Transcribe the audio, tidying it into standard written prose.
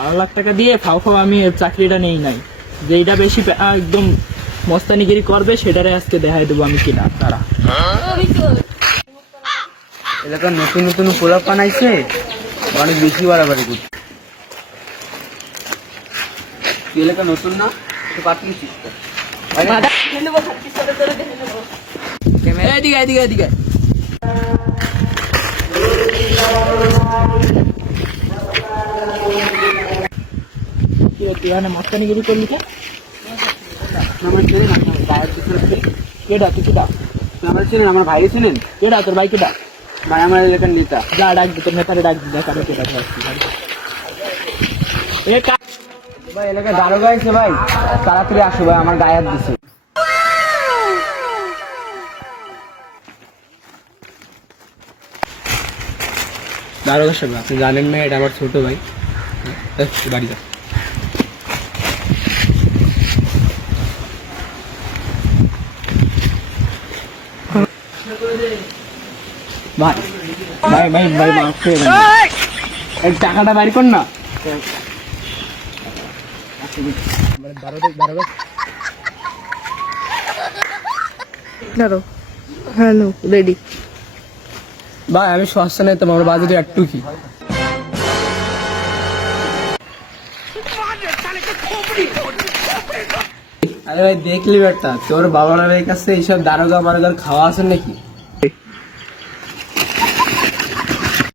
12 লাখ টাকা দিয়ে ফাও ফাও আমি চাকরিটা নেই নাই, যেইটা বেশি একদম মস্তানিগিরি করবে সেটারে আজকে দেখাই দেবো আমি কিনা তারা। এলাকার নতুন নতুন পোলা বানাইছে, অনেক বেশি বাড়াবাড়ি করছে। এলাকা নতুন না, একটু পাঠিয়ে এদিকে এদিকে এদিকে মস্তানিগিরি করলি কে? কেডা তুই কেডা? আমার ছিলেন, আমার ভাই ছিলেন। কেডা তোর ভাই? কেডা ভাই আমার এলাকার নেতা। যা ডাক দে, তোর নেতারে ডাক দিই, দেখা কেডা। ভাই এলাকায় দারোগা আছে ভাই, তাড়াতাড়ি আসো ভাই, আমার গায়ে হাত দিছে। দারোগা সাহেব আপনি জানেন না এটা আমার ছোট ভাই, বাড়ি যা। ভাই ভাই ভাই ভাই মাফ করে দেন, এই টাকাটা বাড়ি কর না। হ্যালো রেডি ভাই আমি সস্তা নেই, তোমার বাজেট একটু কি। আরে ভাই দেখলি বেটা, তোর বাবার কাছে এইসব দারোগা বারোগার খাওয়া আছে নাকি?